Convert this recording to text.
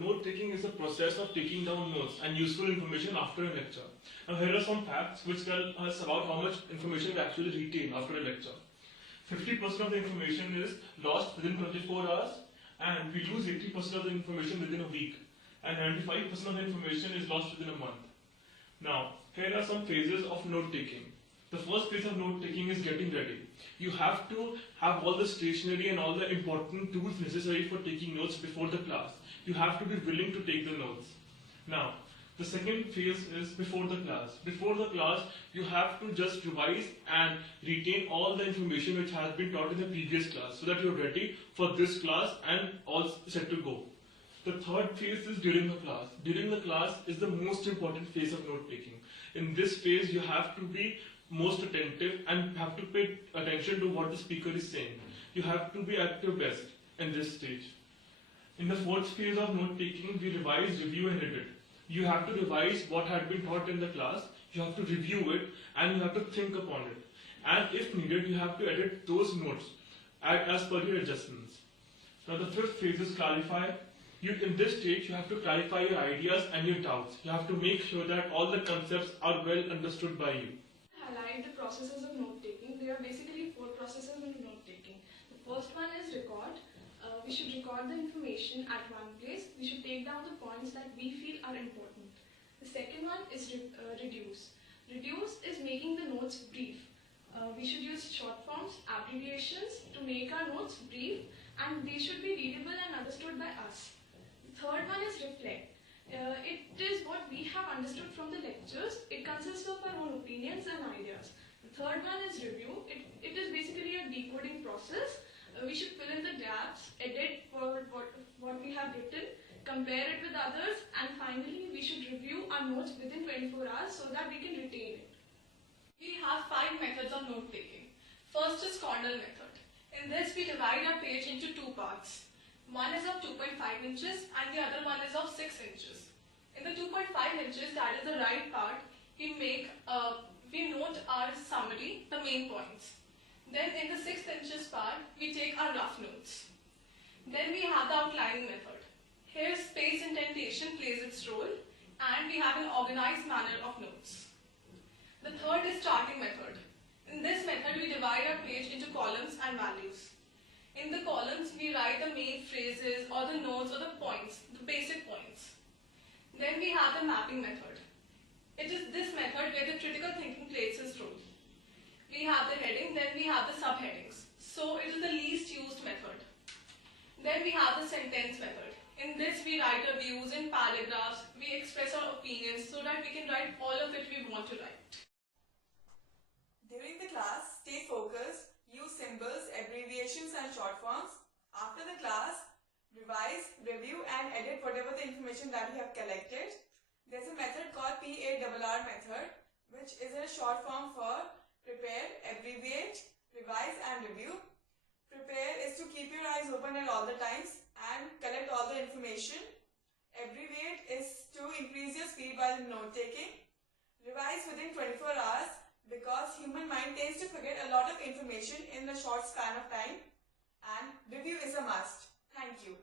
note taking is the process of taking down notes and useful information after a lecture. Now here are some facts which tell us about how much information we actually retain after a lecture. 50% of the information is lost within 24 hours, and we lose 80% of the information within a week, and 95% of the information is lost within a month. Now, here are some phases of note taking. The first phase of note taking is getting ready. You have to have all the stationery and all the important tools necessary for taking notes before the class. You have to be willing to take the notes. Now, the second phase is before the class. Before the class, you have to just revise and retain all the information which has been taught in the previous class so that you're ready for this class and all set to go. The third phase is during the class. During the class is the most important phase of note taking. In this phase, you have to be most attentive and have to pay attention to what the speaker is saying. You have to be at your best in this stage. In the fourth phase of note taking, we revise, review and edit. You have to revise what had been taught in the class, you have to review it, and you have to think upon it. And if needed, you have to edit those notes as per your adjustments. Now the fifth phase is clarify. In this stage, you have to clarify your ideas and your doubts. You have to make sure that all the concepts are well understood by you. Highlight the processes of note taking. There are basically 4 processes in note taking. The first one is record. We should record the information at one place. We should take down the points that we feel are important. The second one is reduce. Reduce is making the notes brief. We should use short forms, abbreviations to make our notes brief, and they should be readable and understood by us. The third one is reflect. It is what we have understood from the lectures. It consists of our own opinions and ideas. The third one is review. It is basically a decoding process. We should fill in the gaps, edit for what we have written, compare it with others, and finally we should review our notes within 24 hours so that we can retain it. We have 5 methods of note taking. First is corner method. In this we divide our page into 2 parts. One is of 2.5 inches and the other one is of 6 inches. In the 2.5 inches, that is the right part, we note our summary, the main points. Then in the 6 inches part, we take our rough notes. Then we have the outlining method. Here space indentation plays its role and we have an organized manner of notes. The third is charting method. In this method, we divide our page into columns and values. In the columns, we write the main phrases or the notes or the points, the basic points. Then we have the mapping method. It is this method where the critical thinking plays its role. We have the heading, then we have the subheadings. So it is the least used method. Then we have the sentence method. In this we write our views in paragraphs, we express our opinions so that we can write all of it we want to write. During the class, stay focused, use symbols, abbreviations and short forms. After the class, revise, review and edit whatever the information that you have collected. There's a method called PARR method, which is a short form for prepare, abbreviate, revise and review. Prepare is to keep your eyes open at all the times and collect all the information. Abbreviate is to increase your speed while note taking. Revise within 24 hours because human mind tends to forget a lot of information in a short span of time. And review is a must. Thank you.